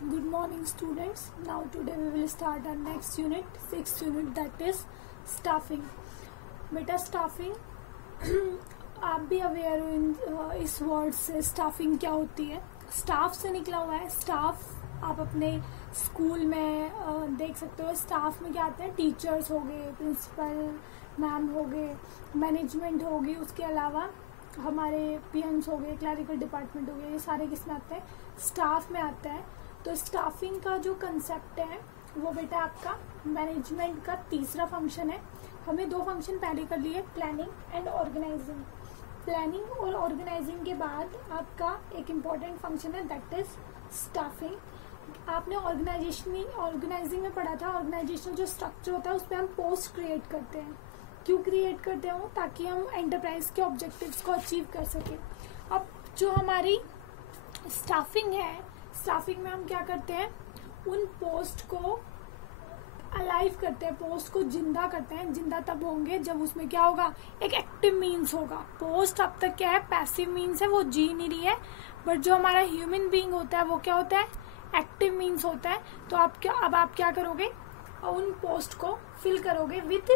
Good morning students. Now today we will start our next unit, sixth unit, that is staffing. बेटा staffing आप भी aware हो इस word से staffing क्या होती है. स्टाफ से निकला हुआ है. स्टाफ आप अपने स्कूल में देख सकते हो. स्टाफ में क्या आते हैं? टीचर्स हो गए, प्रिंसिपल मैम हो गए, मैनेजमेंट होगी, उसके अलावा हमारे पीएम्स हो गए, क्लरिकल डिपार्टमेंट हो गए, ये सारे किस में आते हैं? स्टाफ में आता है. तो स्टाफिंग का जो कंसेप्ट है वो बेटा आपका मैनेजमेंट का तीसरा फंक्शन है. हमने दो फंक्शन पहले कर लिए, प्लानिंग एंड ऑर्गेनाइजिंग. प्लानिंग और ऑर्गेनाइजिंग के बाद आपका एक इम्पॉर्टेंट फंक्शन है, दैट इज स्टाफिंग. आपने ऑर्गेनाइजिंग में पढ़ा था. ऑर्गेनाइजेशन जो स्ट्रक्चर होता है उस पर हम पोस्ट क्रिएट करते हैं. क्यों क्रिएट करते हो? ताकि हम एंटरप्राइज के ऑब्जेक्टिव्स को अचीव कर सकें. अब जो हमारी स्टाफिंग है, स्टाफिंग में हम क्या करते हैं? उन पोस्ट को अलाइव करते हैं, पोस्ट को जिंदा करते हैं. जिंदा तब होंगे जब उसमें क्या होगा? एक एक्टिव मीन्स होगा. पोस्ट अब तक क्या है? पैसिव मीन्स है, वो जी नहीं रही है. बट जो हमारा ह्यूमन बीइंग होता है वो क्या होता है? एक्टिव मीन्स होता है. तो अब आप क्या करोगे? उन पोस्ट को फिल करोगे विथ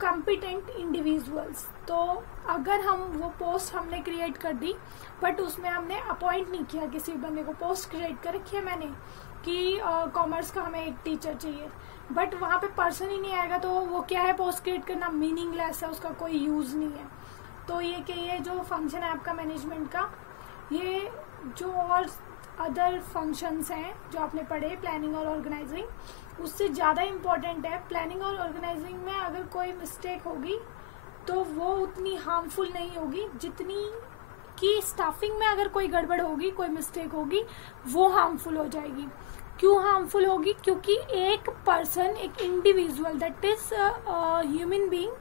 कॉम्पिटेंट इंडिविजुअल्स. तो अगर हम वो पोस्ट हमने क्रिएट कर दी बट उसमें हमने अपॉइंट नहीं किया किसी बंदे को. पोस्ट क्रिएट कर रखी है मैंने कि कॉमर्स का हमें एक टीचर चाहिए, बट वहाँ पे पर्सन ही नहीं आएगा, तो वो क्या है? पोस्ट क्रिएट करना मीनिंगलेस है, उसका कोई यूज नहीं है. तो ये जो फंक्शन है आपका मैनेजमेंट का, ये जो और अदर फंक्शंस हैं जो आपने पढ़े, प्लानिंग और ऑर्गेनाइजिंग, उससे ज़्यादा इम्पॉर्टेंट है. प्लानिंग और ऑर्गेनाइजिंग में अगर कोई मिस्टेक होगी तो वो उतनी हार्मफुल नहीं होगी जितनी कि स्टाफिंग में अगर कोई गड़बड़ होगी, कोई मिस्टेक होगी, वो हार्मफुल हो जाएगी. क्यों हार्मफुल होगी? क्योंकि एक पर्सन, एक individual, that is human being.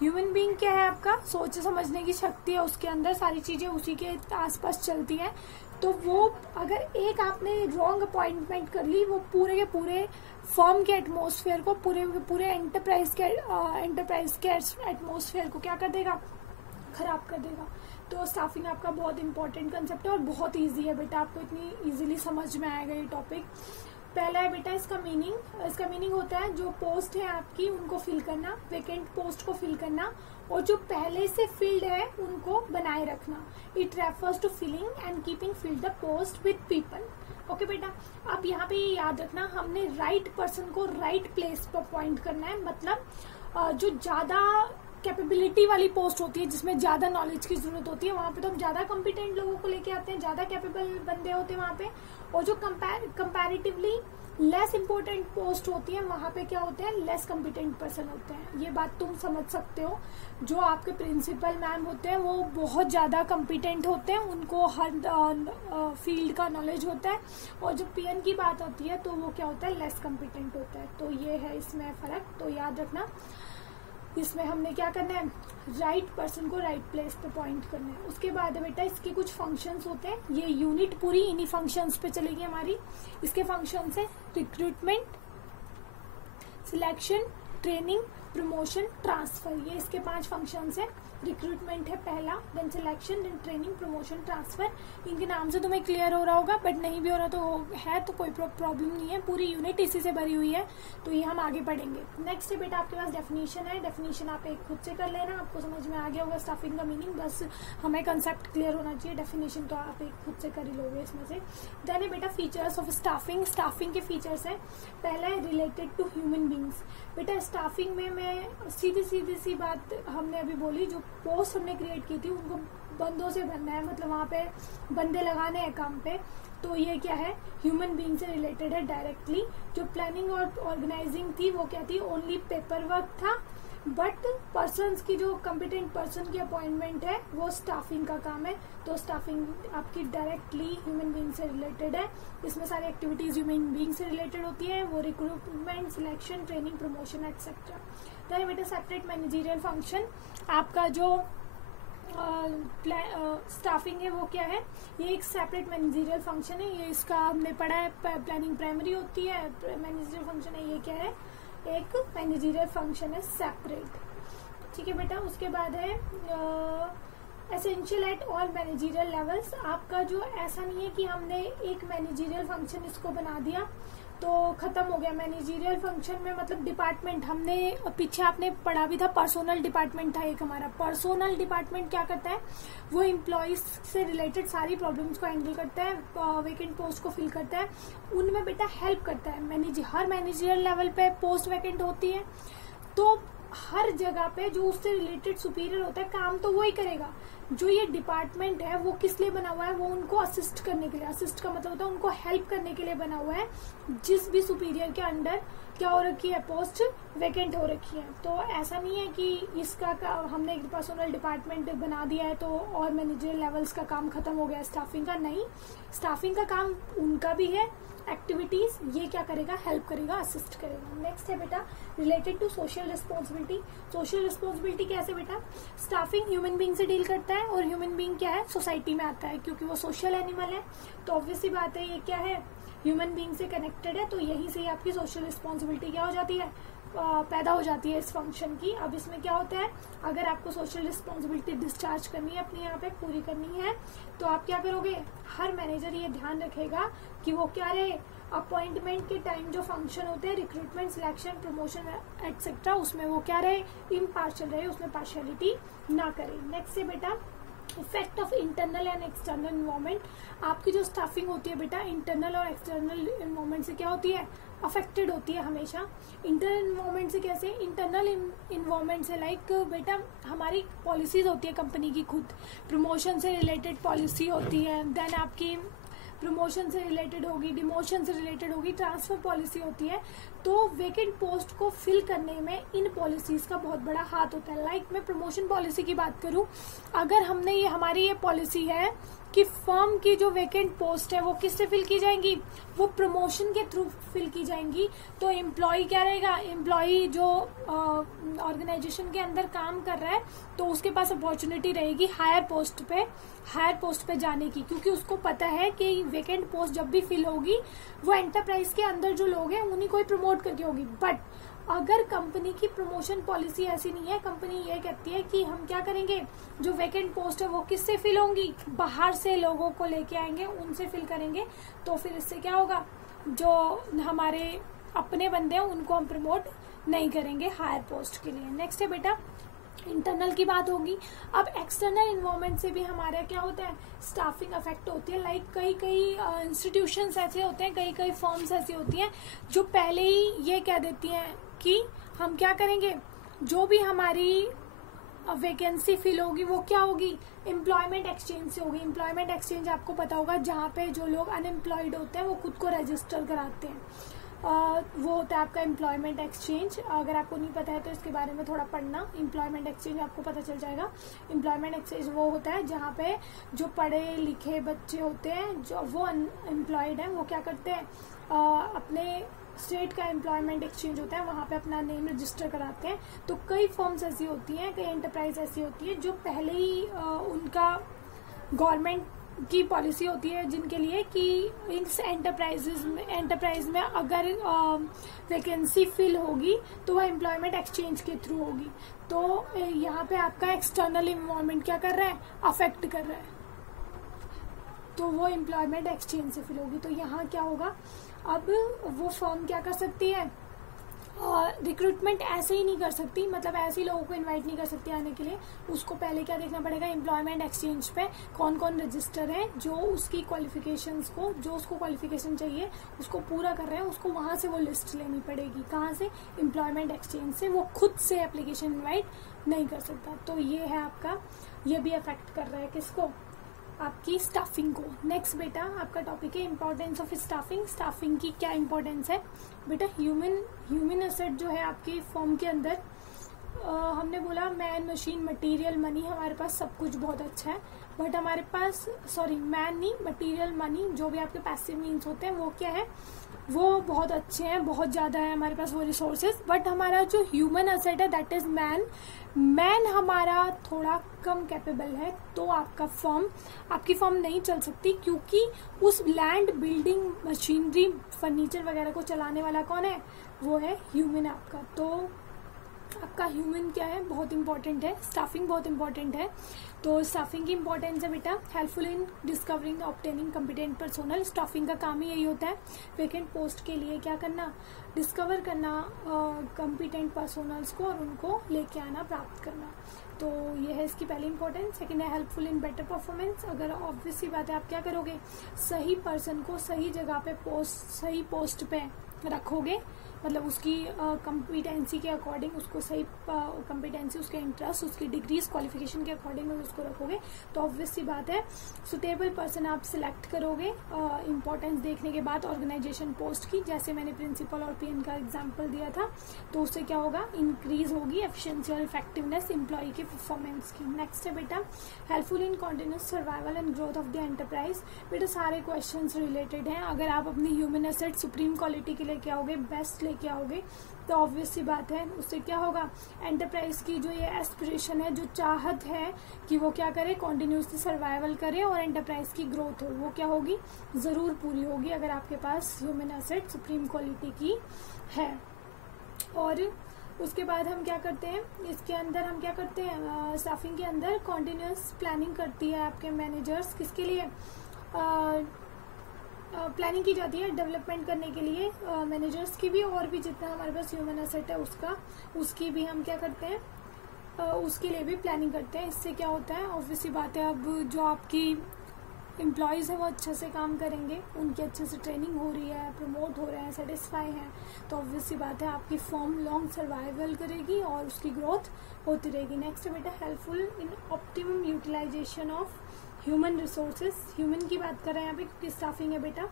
Human being क्या है? आपका सोच समझने की शक्ति है उसके अंदर, सारी चीज़ें उसी के आसपास चलती हैं. तो वो अगर एक आपने रॉन्ग अपॉइंटमेंट कर ली, वो पूरे के पूरे फर्म के एटमॉस्फेयर को, पूरे एंटरप्राइज के एटमॉस्फेयर को क्या कर देगा? खराब कर देगा. तो स्टाफिंग आपका बहुत इंपॉर्टेंट कंसेप्ट है और बहुत इजी है बेटा, आपको इतनी इजीली समझ में आएगा ये टॉपिक. पहला है बेटा इसका मीनिंग होता है जो पोस्ट है आपकी उनको फिल करना, वैकेंट पोस्ट को फिल करना, और जो पहले से फिल्ड है उनको बनाए रखना. It refers to filling and keeping filled the post with people. Okay बेटा, अब यहाँ पे याद रखना, हमने राइट पर्सन को राइट प्लेस पर अपॉइंट करना है. मतलब जो ज़्यादा कैपेबिलिटी वाली पोस्ट होती है, जिसमें ज़्यादा नॉलेज की जरूरत होती है, वहाँ पे तो हम ज़्यादा कॉम्पिटेंट लोगों को लेके आते हैं, ज़्यादा कैपेबल बंदे होते हैं वहाँ पे. और जो कंपैरेटिवली लेस इम्पोर्टेंट पोस्ट होती है, वहाँ पे क्या होते हैं? लेस कॉम्पिटेंट पर्सन होते हैं. ये बात तुम समझ सकते हो. जो आपके प्रिंसिपल मैम होते हैं वो बहुत ज़्यादा कॉम्पिटेंट होते हैं, उनको हर फील्ड का नॉलेज होता है. और जब पीएन की बात आती है तो वो क्या होता है? लेस कॉम्पिटेंट होता है. तो ये है इसमें फ़र्क. तो याद रखना, इसमें हमने क्या करना है? राइट पर्सन को राइट प्लेस पे पॉइंट करना है. उसके बाद बेटा इसके कुछ फंक्शंस होते हैं. ये यूनिट पूरी इन्हीं फंक्शंस पे चलेगी हमारी. इसके फंक्शंस है recruitment, selection, training, promotion, transfer. ये इसके 5 फंक्शंस है. रिक्रूटमेंट है पहला, then selection, then training, promotion, transfer. इनके नाम से तुम्हें क्लियर हो रहा होगा, बट नहीं भी हो रहा तो कोई प्रॉब्लम नहीं है. पूरी यूनिट इसी से भरी हुई है, तो ये हम आगे पढ़ेंगे. नेक्स्ट है बेटा आपके पास डेफिनेशन है. डेफिनेशन आप एक खुद से कर लेना, आपको समझ में आ गया होगा स्टाफिंग का मीनिंग. बस हमें कंसेप्ट क्लियर होना चाहिए. डेफिनेशन तो आप एक खुद से कर ही लोगे इसमें से. देन है बेटा फीचर्स ऑफ स्टाफिंग. स्टाफिंग के फीचर्स हैं. पहला है रिलेटेड टू ह्यूमन बींग्स. बेटा स्टाफिंग में मैं सीधी सी बात हमने अभी बोली, जो पोस्ट हमने क्रिएट की थी उनको बंदों से भरना है, मतलब वहाँ पे बंदे लगाने हैं काम पे. तो ये क्या है? ह्यूमन बीइंग से रिलेटेड है डायरेक्टली. जो प्लानिंग और ऑर्गेनाइजिंग थी वो क्या थी? ओनली पेपर वर्क था. बट पर्सन्स की जो कॉम्पिटेंट पर्सन की अपॉइंटमेंट है वो स्टाफिंग का काम है. तो स्टाफिंग आपकी डायरेक्टली ह्यूमन बीइंग से रिलेटेड है. इसमें सारी एक्टिविटीज ह्यूमन बीइंग से रिलेटेड होती है. वो recruitment, selection, training, promotion etcetera. Then बेटा सेपरेट मैनेजरियल फंक्शन. आपका जो स्टाफिंग है वो क्या है? ये एक सेपरेट मैनेजरियल फंक्शन है. ये इसका हमने पढ़ा है, प्लानिंग प्राइमरी होती है, मैनेजरियल फंक्शन है. ये क्या है? एक मैनेजरियल फंक्शन है सेपरेट. ठीक है बेटा. उसके बाद है essential at all managerial levels. आपका जो ऐसा नहीं है कि हमने एक मैनेजरियल फंक्शन इसको बना दिया तो खत्म हो गया। मैनेजरियल फंक्शन में मतलब डिपार्टमेंट, हमने पीछे आपने पढ़ा भी था, पर्सोनल डिपार्टमेंट था एक हमारा। पर्सोनल डिपार्टमेंट क्या करता है, वो एम्प्लॉयज से रिलेटेड सारी प्रॉब्लम्स को हैंडल करता है, वेकेंट पोस्ट को फिल करता है, उनमें बेटा हेल्प करता है। हर मैनेजरियल लेवल पे पोस्ट वैकेंट होती है, तो हर जगह पे जो उससे रिलेटेड सुपीरियर होता है काम तो वो ही करेगा। जो ये डिपार्टमेंट है वो किस लिए बना हुआ है, वो उनको असिस्ट करने के लिए, असिस्ट का मतलब होता है उनको हेल्प करने के लिए बना हुआ है। जिस भी सुपीरियर के अंडर क्या हो रखी है, पोस्ट वैकेंट हो रखी है। तो ऐसा नहीं है कि इसका हमने एक पर्सनल डिपार्टमेंट बना दिया है तो और मैनेजरियल लेवल्स का काम खत्म हो गया स्टाफिंग का। नहीं, स्टाफिंग का काम उनका भी है, एक्टिविटीज ये क्या करेगा, हेल्प करेगा, असिस्ट करेगा। नेक्स्ट है बेटा related to social responsibility. Social responsibility कैसे बेटा, स्टाफिंग ह्यूमन बीइंग से डील करता है और ह्यूमन बीइंग क्या है, सोसाइटी में आता है, क्योंकि वो सोशल एनिमल है। तो ऑब्वियसली बात है ये क्या है, ह्यूमन बीइंग से कनेक्टेड है, तो यहीं से ही आपकी सोशल रिस्पॉन्सिबिलिटी क्या हो जाती है, पैदा हो जाती है इस फंक्शन की। अब इसमें क्या होता है, अगर आपको सोशल रिस्पॉन्सिबिलिटी डिस्चार्ज करनी है, अपनी यहाँ पे पूरी करनी है, तो आप क्या करोगे, हर मैनेजर ये ध्यान रखेगा कि वो क्या रहे, अपॉइंटमेंट के टाइम जो फंक्शन होते हैं, रिक्रूटमेंट, सिलेक्शन, प्रमोशन एटसेट्रा, उसमें वो क्या रहे, इम्पार्शियल रहे, उसमें पार्शियलिटी ना करे। नेक्स्ट है बेटा effect of internal and external environment. आपकी जो स्टाफिंग होती है बेटा इंटरनल और एक्सटर्नल इन्वायरमेंट से क्या होती है, अफेक्टेड होती है हमेशा। इंटरनल इन्वायरमेंट से कैसे, इंटरनल इन्वायरमेंट से लाइक बेटा हमारी पॉलिसीज होती है कंपनी की खुद, प्रमोशन से रिलेटेड पॉलिसी होती है, देन आपकी प्रमोशन से रिलेटेड होगी, डिमोशन से रिलेटेड होगी, ट्रांसफर पॉलिसी होती है। तो वेकेंट पोस्ट को फिल करने में इन पॉलिसीज का बहुत बड़ा हाथ होता है। लाइक मैं प्रमोशन पॉलिसी की बात करूं, अगर हमने ये हमारी ये पॉलिसी है कि फर्म की जो वेकेंट पोस्ट है वो किससे फिल की जाएंगी, वो प्रमोशन के थ्रू फिल की जाएंगी, तो एम्प्लॉय क्या रहेगा, एम्प्लॉय जो ऑर्गेनाइजेशन के अंदर काम कर रहा है तो उसके पास अपॉर्चुनिटी रहेगी हायर पोस्ट पे जाने की, क्योंकि उसको पता है कि वेकेंट पोस्ट जब भी फिल होगी वो एंटरप्राइज के अंदर जो लोग हैं उन्हीं को ही प्रमोट करके होगी। बट अगर कंपनी की प्रमोशन पॉलिसी ऐसी नहीं है, कंपनी ये कहती है कि हम क्या करेंगे, जो वेकेंट पोस्ट है वो किससे फिल होंगी, बाहर से लोगों को लेके आएंगे, उनसे फिल करेंगे, तो फिर इससे क्या होगा, जो हमारे अपने बंदे हैं उनको हम प्रमोट नहीं करेंगे हायर पोस्ट के लिए। नेक्स्ट है बेटा इंटरनल की बात होगी। अब एक्सटर्नल इन्वायरमेंट से भी हमारे क्या होता है, स्टाफिंग अफेक्ट होती है। लाइक कई इंस्टीट्यूशंस ऐसे होते हैं, कई फर्म्स ऐसी होती हैं जो पहले ही ये कह देती हैं कि हम क्या करेंगे, जो भी हमारी वैकेंसी फिल होगी वो क्या होगी, एम्प्लॉयमेंट एक्सचेंज से होगी। एम्प्लॉयमेंट एक्सचेंज आपको पता होगा, जहाँ पे जो लोग अनएम्प्लॉयड होते हैं वो खुद को रजिस्टर कराते हैं, वो होता है आपका एम्प्लॉयमेंट एक्सचेंज। अगर आपको नहीं पता है तो इसके बारे में थोड़ा पढ़ना, एम्प्लॉयमेंट एक्सचेंज आपको पता चल जाएगा। एम्प्लॉयमेंट एक्सचेंज वो होता है जहाँ पे जो पढ़े लिखे बच्चे होते हैं जो वो अनएम्प्लॉयड हैं, वो क्या करते हैं, अपने स्टेट का एम्प्लॉयमेंट एक्सचेंज होता है, वहाँ पे अपना नेम रजिस्टर कराते हैं। तो कई फर्म्स ऐसी होती हैं, कई एंटरप्राइज ऐसी होती है जो पहले ही उनका गवर्नमेंट की पॉलिसी होती है जिनके लिए कि इस एंटरप्राइज में अगर वैकेंसी फिल होगी तो वह एम्प्लॉयमेंट एक्सचेंज के थ्रू होगी। तो यहाँ पे आपका एक्सटर्नल इन्वायरमेंट क्या कर रहा है, अफेक्ट कर रहा है, तो वो एम्प्लॉयमेंट एक्सचेंज से फिल होगी। तो यहाँ क्या होगा, अब वो फर्म क्या कर सकती है, रिक्रूटमेंट ऐसे ही नहीं कर सकती, मतलब ऐसे ही लोगों को इनवाइट नहीं कर सकती आने के लिए। उसको पहले क्या देखना पड़ेगा, एम्प्लॉयमेंट एक्सचेंज पे कौन कौन रजिस्टर है, जो उसकी क्वालिफिकेशंस को, जो उसको क्वालिफिकेशन चाहिए उसको पूरा कर रहे हैं, उसको वहाँ से वो लिस्ट लेनी पड़ेगी। कहाँ से, एम्प्लॉयमेंट एक्सचेंज से। वो खुद से एप्लीकेशन इन्वाइट नहीं कर सकता। तो ये है आपका, ये भी अफेक्ट कर रहा है किसको, आपकी स्टाफिंग को। नेक्स्ट बेटा आपका टॉपिक है इम्पोर्टेंस ऑफ स्टाफिंग। स्टाफिंग की क्या इम्पोर्टेंस है बेटा, ह्यूमन एसेट जो है आपकी फर्म के अंदर, हमने बोला मैन, मशीन, मटेरियल, मनी, हमारे पास सब कुछ बहुत अच्छा है, बट हमारे पास मैन नहीं, मटेरियल, मनी, जो भी आपके पैसिव मीन्स होते हैं वो क्या है, वो बहुत अच्छे हैं, बहुत ज़्यादा है हमारे पास वो रिसोर्सेज। बट हमारा जो ह्यूमन एसेट है दैट इज़ मैन हमारा थोड़ा कम कैपेबल है। तो आपकी फर्म नहीं चल सकती, क्योंकि उस लैंड, बिल्डिंग, मशीनरी, फर्नीचर वगैरह को चलाने वाला कौन है, वो है ह्यूमन आपका। तो आपका ह्यूमन क्या है, बहुत इंपॉर्टेंट है, स्टाफिंग बहुत इंपॉर्टेंट है। तो स्टाफिंग की इंपॉर्टेंस है बेटा, हेल्पफुल इन discovering obtaining competent personnel. Staffing का काम ही यही होता है, वेकेंट पोस्ट के लिए क्या करना, डिस्कवर करना कॉम्पिटेंट पर्सोनल्स को और उनको लेके आना, प्राप्त करना। तो ये है इसकी पहली इंपॉर्टेंस। सेकंड है हेल्पफुल इन बेटर परफॉर्मेंस। अगर ऑब्वियस सी बात है, आप क्या करोगे, सही पर्सन को सही जगह पे सही पोस्ट पे रखोगे, मतलब उसकी कॉम्पिटेंसी के अकॉर्डिंग उसको सही कॉम्पिटेंसी, उसके इंटरेस्ट, उसकी डिग्रीज, क्वालिफिकेशन के अकॉर्डिंग उसको रखोगे, तो ऑब्वियस सी बात है सुटेबल पर्सन आप सिलेक्ट करोगे इंपॉर्टेंस देखने के बाद ऑर्गेनाइजेशन पोस्ट की। जैसे मैंने प्रिंसिपल और पीएन का एग्जांपल दिया था, तो उससे क्या होगा, इंक्रीज होगी एफिशिएंसी और इफेक्टिवनेस एम्प्लॉय के परफॉर्मेंस की। नेक्स्ट है बेटा helpful in continuous survival and growth of the enterprise. बेटा सारे क्वेश्चन रिलेटेड हैं। अगर आप अपनी ह्यूमन एसेट सुप्रीम क्वालिटी के लेके आओगे, बेस्ट लेके आओगे, तो ऑब्वियस सी बात है उससे क्या होगा, एंटरप्राइज की जो ये एस्पिरेशन है, जो चाहत है कि वो क्या करे, कॉन्टिन्यूसली सर्वाइवल करे और एंटरप्राइज की ग्रोथ हो, वो क्या होगी, ज़रूर पूरी होगी अगर आपके पास ह्यूमन एसेट सुप्रीम क्वालिटी की है। और उसके बाद हम क्या करते हैं, इसके अंदर हम क्या करते हैं, स्टाफिंग के अंदर कॉन्टिन्यूस प्लानिंग करती है आपके मैनेजर्स, किसके लिए, प्लानिंग की जाती है डेवलपमेंट करने के लिए मैनेजर्स की भी, और भी जितना हमारे पास ह्यूमन एसेट है उसकी भी हम क्या करते हैं, उसके लिए भी प्लानिंग करते हैं। इससे क्या होता है, ऑब्वियसली बात है, अब जो आपकी एम्प्लॉयज़ हैं वो अच्छे से काम करेंगे, उनकी अच्छे से ट्रेनिंग हो रही है, प्रमोट हो रहे हैं, सेटिस्फाई हैं, तो ऑब्वियसली बात है आपकी फर्म लॉन्ग सर्वाइवल करेगी और उसकी ग्रोथ होती रहेगी। नेक्स्ट है बेटा helpful in optimum utilization of human resources. Human की बात कर रहे हैं यहाँ पे, क्योंकि स्टाफिंग है बेटा।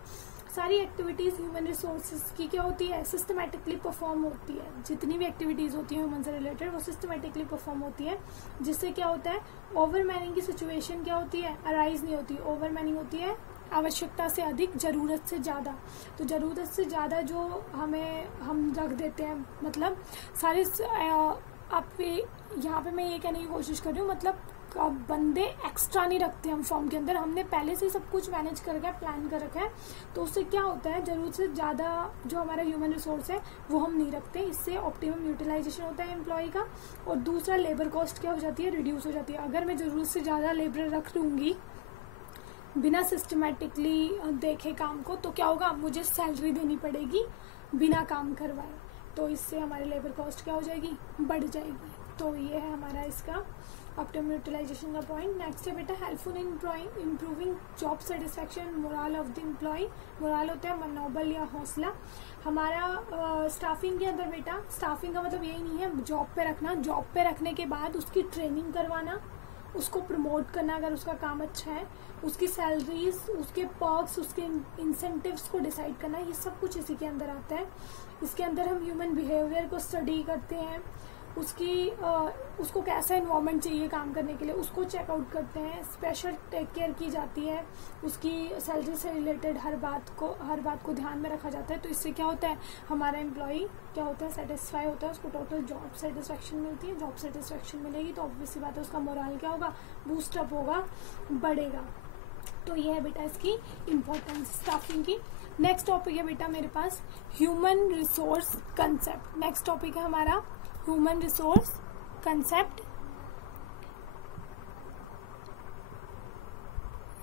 सारी एक्टिविटीज़ ह्यूमन रिसोर्सेज की क्या होती है, सिस्टमेटिकली परफॉर्म होती है। जितनी भी एक्टिविटीज़ होती हैं ह्यूमन से रिलेटेड, वो सिस्टमेटिकली परफॉर्म होती है, जिससे क्या होता है, ओवरमैनिंग की सिचुएशन क्या होती है, अराइज नहीं होती। ओवरमैनिंग होती है आवश्यकता से अधिक, ज़रूरत से ज़्यादा। तो ज़रूरत से ज़्यादा जो हम रख देते हैं, मतलब सारे आप यहाँ पे मैं ये कहने की कोशिश कर रही हूँ, मतलब बंदे एक्स्ट्रा नहीं रखते हम फॉर्म के अंदर, हमने पहले से सब कुछ मैनेज कर रखा है, प्लान कर रखा है, तो उससे क्या होता है, ज़रूरत से ज़्यादा जो हमारा ह्यूमन रिसोर्स है वो हम नहीं रखते। इससे ऑप्टिमम यूटिलाइजेशन होता है एम्प्लॉय का। और दूसरा लेबर कॉस्ट क्या हो जाती है, रिड्यूस हो जाती है। अगर मैं ज़रूरत से ज़्यादा लेबर रख लूँगी बिना सिस्टमेटिकली देखे काम को, तो क्या होगा, मुझे सैलरी देनी पड़ेगी बिना काम करवाए, तो इससे हमारी लेबर कॉस्ट क्या हो जाएगी, बढ़ जाएगी। तो ये है हमारा इसका ऑप्टिमम यूटिलाइजेशन का पॉइंट। नेक्स्ट है बेटा helpful in improving job satisfaction morale of the employ. Morale होता है मनोबल या हौसला। हमारा स्टाफिंग के अंदर बेटा, स्टाफिंग का मतलब यही नहीं है जॉब पे रखना, जॉब पे रखने के बाद उसकी ट्रेनिंग करवाना, उसको प्रमोट करना अगर उसका काम अच्छा है, उसकी सैलरीज, उसके पर्क्स, उसके इंसेंटिव्स को डिसाइड करना, ये सब कुछ इसी के अंदर आता है। इसके अंदर हम ह्यूमन बिहेवियर को स्टडी करते हैं, उसको कैसा इन्वायरमेंट चाहिए काम करने के लिए, उसको चेकआउट करते हैं, स्पेशल टेक केयर की जाती है, उसकी सैलरी से रिलेटेड हर बात को ध्यान में रखा जाता है। तो इससे क्या होता है, हमारा एम्प्लॉई क्या होता है, सेटिस्फाई होता है, उसको टोटल जॉब सेटिस्फैक्शन मिलती है। जॉब सेटिस्फैक्शन मिलेगी तो ऑब्वियसली बात है उसका मोरल क्या होगा, बूस्टअप होगा, बढ़ेगा। तो ये है बेटा इसकी इम्पोर्टेंस स्टाफिंग की। नेक्स्ट टॉपिक है बेटा मेरे पास human resource concept. Next topic है हमारा ह्यूमन रिसोर्स कंसेप्ट।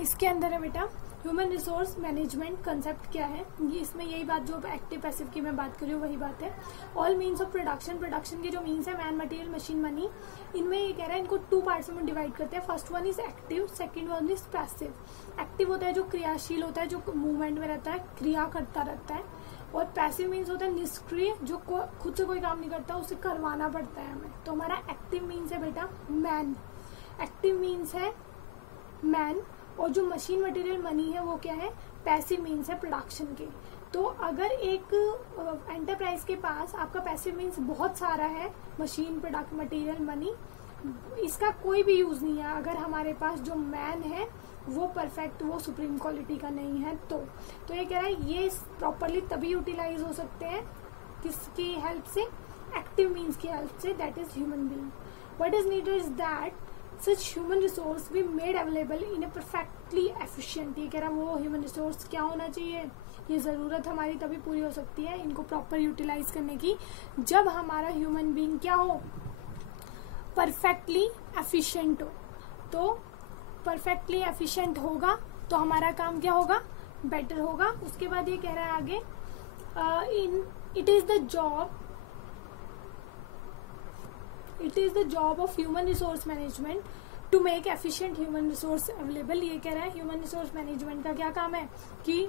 इसके अंदर है बेटा ह्यूमन रिसोर्स मैनेजमेंट कंसेप्ट क्या है, ये इसमें यही बात जो एक्टिव पैसिव की मैं बात कर रही हूँ वही बात है। All means of production, production के जो मीन्स है मैन, मटेरियल, मशीन, मनी, इनमें ये कह रहा है इनको 2 पार्ट्स में डिवाइड करते हैं। First one is active, second one is passive. Active होता है जो क्रियाशील होता है, जो मूवमेंट में रहता है, क्रिया करता रहता है। और पैसिव मीन्स होता है निष्क्रिय, जो खुद से कोई काम नहीं करता, उसे करवाना पड़ता है हमें। तो हमारा एक्टिव मीन्स है बेटा मैन, एक्टिव मीन्स है मैन। और जो मशीन, मटेरियल, मनी है वो क्या है, पैसिव मीन्स है प्रोडक्शन के। तो अगर एक एंटरप्राइज के पास आपका पैसिव मीन्स बहुत सारा है, मशीन, प्रोडक्ट, मटेरियल, मनी, इसका कोई भी यूज नहीं है अगर हमारे पास जो मैन है वो परफेक्ट, वो सुप्रीम क्वालिटी का नहीं है। तो ये कह रहा है ये प्रॉपरली तभी यूटिलाइज हो सकते हैं किसकी हेल्प से, एक्टिव मीन्स की हेल्प से, that is human being. What is needed is that such human resource be made available in a perfectly efficient। ये कह रहा वो ह्यूमन रिसोर्स क्या होना चाहिए, ये ज़रूरत हमारी तभी पूरी हो सकती है इनको प्रॉपर यूटिलाइज करने की, जब हमारा ह्यूमन बीइंग क्या हो, परफेक्टली एफिशिएंट हो। तो परफेक्टली एफिशिएंट होगा तो हमारा काम क्या होगा, बेटर होगा। उसके बाद ये कह रहा है आगे, it is the job of human resource management to make efficient human resource available. ये कह रहा है ह्यूमन रिसोर्स मैनेजमेंट का क्या काम है कि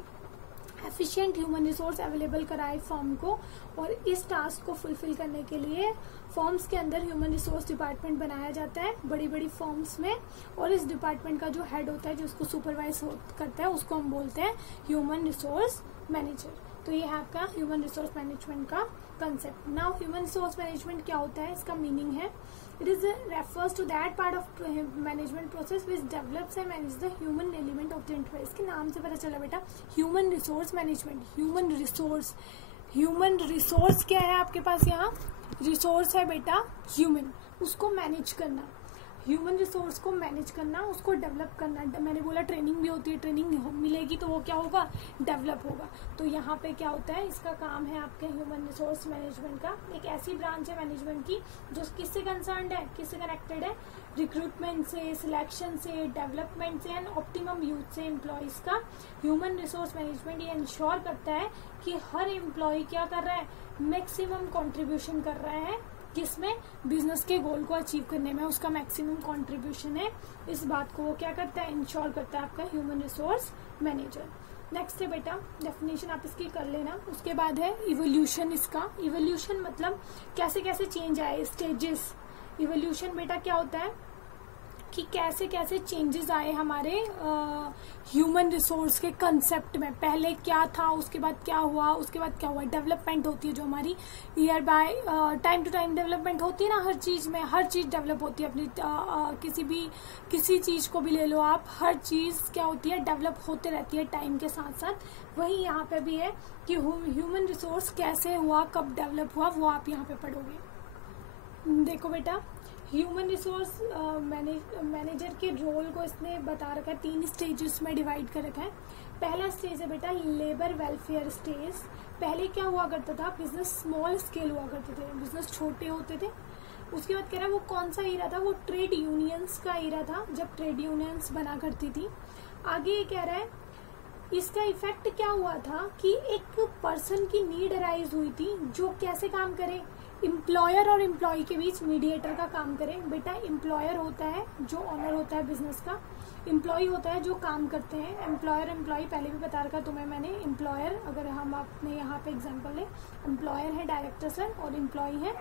एफिशिएंट ह्यूमन रिसोर्स अवेलेबल कराए फर्म को, और इस टास्क को फुलफिल करने के लिए फर्म्स के अंदर ह्यूमन रिसोर्स डिपार्टमेंट बनाया जाता है बड़ी बड़ी फर्म्स में, और इस डिपार्टमेंट का जो हेड होता है जो उसको सुपरवाइज करता है उसको हम बोलते हैं ह्यूमन रिसोर्स मैनेजर। तो ये है आपका ह्यूमन रिसोर्स मैनेजमेंट का concept. Now human resource management क्या होता है, इसका मीनिंग है, it is refers to that part of management process which develops and manage the human element of the enterprise. इसके नाम से पता चला बेटा, human resource management. Human resource क्या है आपके पास, यहाँ रिसोर्स है बेटा ह्यूमन, उसको मैनेज करना, ह्यूमन रिसोर्स को मैनेज करना, उसको डेवलप करना। मैंने बोला ट्रेनिंग भी होती है, ट्रेनिंग मिलेगी तो वो क्या होगा, डेवलप होगा। तो यहाँ पे क्या होता है, इसका काम है आपके ह्यूमन रिसोर्स मैनेजमेंट का। एक ऐसी ब्रांच है मैनेजमेंट की जो किससे कंसर्न्ड है, किससे कनेक्टेड है, रिक्रूटमेंट से, सिलेक्शन से, डेवलपमेंट से एंड ऑप्टिमम यूज से एम्प्लॉयज का। ह्यूमन रिसोर्स मैनेजमेंट ये इंश्योर करता है कि हर एम्प्लॉय क्या कर रहा है, मैक्सिमम कंट्रीब्यूशन कर रहा है, किसमें, बिजनेस के गोल को अचीव करने में उसका मैक्सिमम कंट्रीब्यूशन है। इस बात को वो क्या करता है, इंश्योर करता है आपका ह्यूमन रिसोर्स मैनेजर। नेक्स्ट है बेटा, डेफिनेशन आप इसकी कर लेना। उसके बाद है इवोल्यूशन। इसका इवोल्यूशन मतलब कैसे कैसे चेंज आए, स्टेजेस। इवोल्यूशन बेटा क्या होता है कि कैसे कैसे चेंजेस आए हमारे ह्यूमन रिसोर्स के कंसेप्ट में। पहले क्या था, उसके बाद क्या हुआ, उसके बाद क्या हुआ। डेवलपमेंट होती है जो हमारी year by time to time development होती है ना, हर चीज़ में, हर चीज़ डेवलप होती है अपनी किसी चीज़ को भी ले लो आप, हर चीज़ क्या होती है, डेवलप होते रहती है टाइम के साथ साथ। वही यहाँ पे भी है कि ह्यूमन रिसोर्स कैसे हुआ, कब डेवलप हुआ, वो आप यहाँ पे पढ़ोगे। देखो बेटा, ह्यूमन रिसोर्स मैनेजर के रोल को इसने बता रखा है, 3 स्टेजेस में डिवाइड कर रखा है। पहला स्टेज है बेटा लेबर वेलफेयर स्टेज। पहले क्या हुआ करता था, बिजनेस स्मॉल स्केल हुआ करते थे, बिजनेस छोटे होते थे। उसके बाद कह रहा है वो कौन सा ईरा था, वो ट्रेड यूनियंस का ईरा था, जब ट्रेड यूनियंस बना करती थी। आगे ये कह रहा है इसका इफेक्ट क्या हुआ था कि एक पर्सन की नीड अराइज हुई थी जो कैसे काम करे, एम्प्लॉयर और एम्प्लॉय के बीच मीडिएटर का काम करें। बेटा एम्प्लॉयर होता है जो ऑनर होता है बिजनेस का, एम्प्लॉय होता है जो काम करते हैं। एम्प्लॉयर एम्प्लॉय पहले भी बता रखा तुम्हें मैंने। एम्प्लॉयर अगर हम अपने यहाँ पे एग्जांपल लें, एम्प्लॉयर है डायरेक्टर सर और एम्प्लॉय है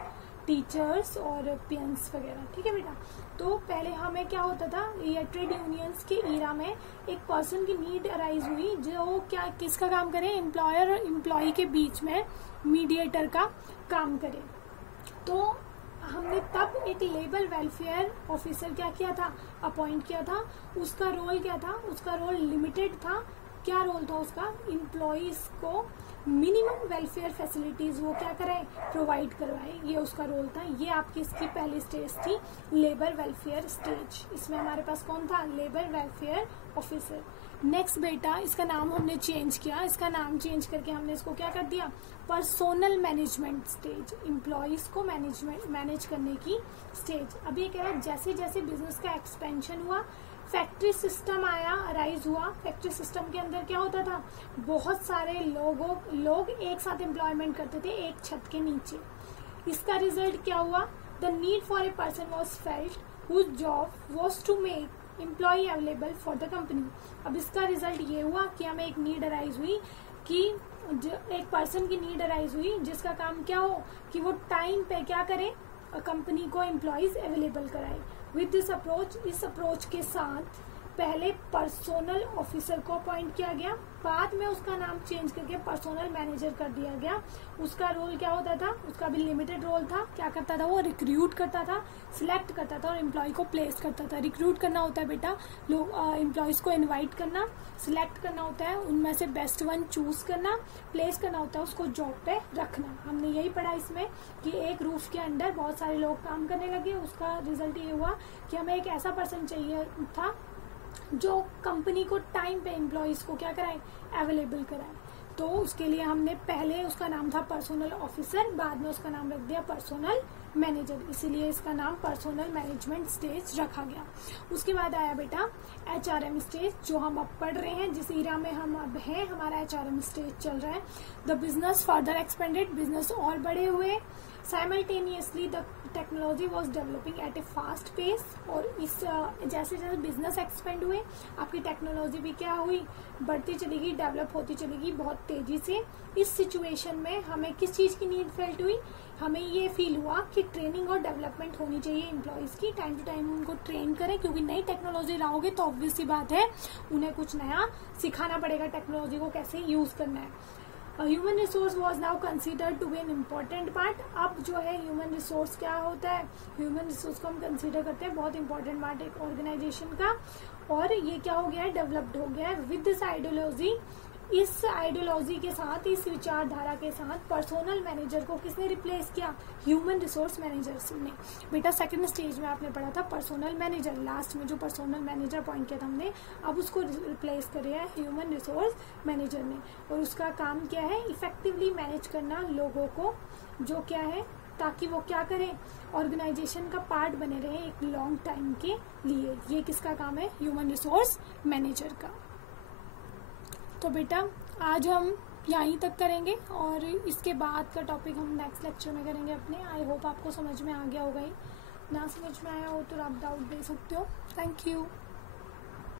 टीचर्स और पीएन्स वगैरह, ठीक है बेटा। तो पहले हमें क्या होता था, ये ट्रेड यूनियंस के ईरा में एक पर्सन की नीड अराइज हुई जो क्या किसका काम करे, एम्प्लॉयर और एम्प्लॉय के बीच में मीडिएटर का काम करे। तो हमने तब एक लेबर वेलफेयर ऑफिसर क्या किया था, अपॉइंट किया था। उसका रोल क्या था, उसका रोल लिमिटेड था। क्या रोल था उसका, एम्प्लॉयज को मिनिमम वेलफेयर फैसिलिटीज वो क्या कराए, प्रोवाइड करवाए, ये उसका रोल था। ये आपकी इसकी पहली स्टेज थी, लेबर वेलफेयर स्टेज। इसमें हमारे पास कौन था, लेबर वेलफेयर ऑफिसर। नेक्स्ट बेटा, इसका नाम हमने चेंज किया, इसका नाम चेंज करके हमने इसको क्या कर दिया, पर्सोनल मैनेजमेंट स्टेज, एम्प्लॉयज को मैनेज करने की स्टेज। अब ये कह रहा है जैसे जैसे बिजनेस का एक्सपेंशन हुआ, फैक्ट्री सिस्टम आया, अराइज हुआ। फैक्ट्री सिस्टम के अंदर क्या होता था, बहुत सारे लोग एक साथ एम्प्लॉयमेंट करते थे एक छत के नीचे। इसका रिजल्ट क्या हुआ, the need for a person was felt whose job was to make employ available for the company. अब इसका रिजल्ट ये हुआ कि हमें एक नीड अराइज हुई कि एक पर्सन की नीड अराइज हुई जिसका काम क्या हो कि वो टाइम पे क्या करे, कंपनी को एम्प्लॉयज अवेलेबल कराए। विद दिस अप्रोच, इस अप्रोच के साथ पहले पर्सोनल ऑफिसर को अपॉइंट किया गया, बाद में उसका नाम चेंज करके पर्सोनल मैनेजर कर दिया गया। उसका रोल क्या होता था, उसका भी लिमिटेड रोल था। क्या करता था वो, रिक्रूट करता था, सिलेक्ट करता था और एम्प्लॉय को प्लेस करता था। रिक्रूट करना होता है बेटा लोग एम्प्लॉयज को इनवाइट करना, सिलेक्ट करना होता है उनमें से बेस्ट वन चूज करना, प्लेस करना होता है उसको जॉब पे रखना। हमने यही पढ़ा इसमें कि एक रूफ के अंडर बहुत सारे लोग काम करने लगे। उसका रिजल्ट ये हुआ कि हमें एक ऐसा पर्सन चाहिए था जो कंपनी को टाइम पे एम्प्लॉयज को क्या कराए, अवेलेबल कराए। तो उसके लिए हमने पहले उसका नाम था पर्सनल ऑफिसर, बाद में उसका नाम रख दिया पर्सनल मैनेजर, इसीलिए इसका नाम पर्सनल मैनेजमेंट स्टेज रखा गया। उसके बाद आया बेटा HRM स्टेज, जो हम अब पढ़ रहे हैं, जिस ईरा में हम अब हैं, हमारा HRM स्टेज चल रहा है। The business further expanded, business और बड़े हुए। Simultaneously the technology was developing at a fast pace, और इस जैसे जैसे बिजनेस एक्सपेंड हुए आपकी टेक्नोलॉजी भी क्या हुई, बढ़ती चलेगी, डेवलप होती चलेगी बहुत तेजी से। इस सिचुएशन में हमें किस चीज़ की नीड फेल्ट हुई, हमें ये फील हुआ कि ट्रेनिंग और डेवलपमेंट होनी चाहिए एम्प्लॉयज़ की, टाइम टू टाइम उनको ट्रेन करें, क्योंकि नई टेक्नोलॉजी लाओगे तो ऑब्वियस सी बात है उन्हें कुछ नया सिखाना पड़ेगा, टेक्नोलॉजी को कैसे यूज़ करना है। Human resource was now considered to be an important part. अब जो है ह्यूमन रिसोर्स क्या होता है, ह्यूमन रिसोर्स को हम कंसिडर करते हैं बहुत इंपॉर्टेंट पार्ट एक ऑर्गेनाइजेशन का, और ये क्या हो गया है, डेवलप्ड हो गया है विद दिस आइडियोलॉजी। इस आइडियोलॉजी के साथ, इस विचारधारा के साथ पर्सनल मैनेजर को किसने रिप्लेस किया, ह्यूमन रिसोर्स मैनेजर ने। बेटा सेकंड स्टेज में आपने पढ़ा था पर्सनल मैनेजर, लास्ट में जो पर्सनल मैनेजर अपॉइंट किया था हमने, अब उसको रिप्लेस कर है ह्यूमन रिसोर्स मैनेजर ने। और उसका काम क्या है, इफेक्टिवली मैनेज करना लोगों को, जो क्या है, ताकि वो क्या करें, ऑर्गेनाइजेशन का पार्ट बने रहे एक लॉन्ग टाइम के लिए। ये किसका काम है, ह्यूमन रिसोर्स मैनेजर का। तो बेटा आज हम यहीं तक करेंगे, और इसके बाद का टॉपिक हम नेक्स्ट लेक्चर में करेंगे अपने। आई होप आपको समझ में आ गया होगा ही, ना समझ में आया हो तो आप डाउट दे सकते हो। Thank you.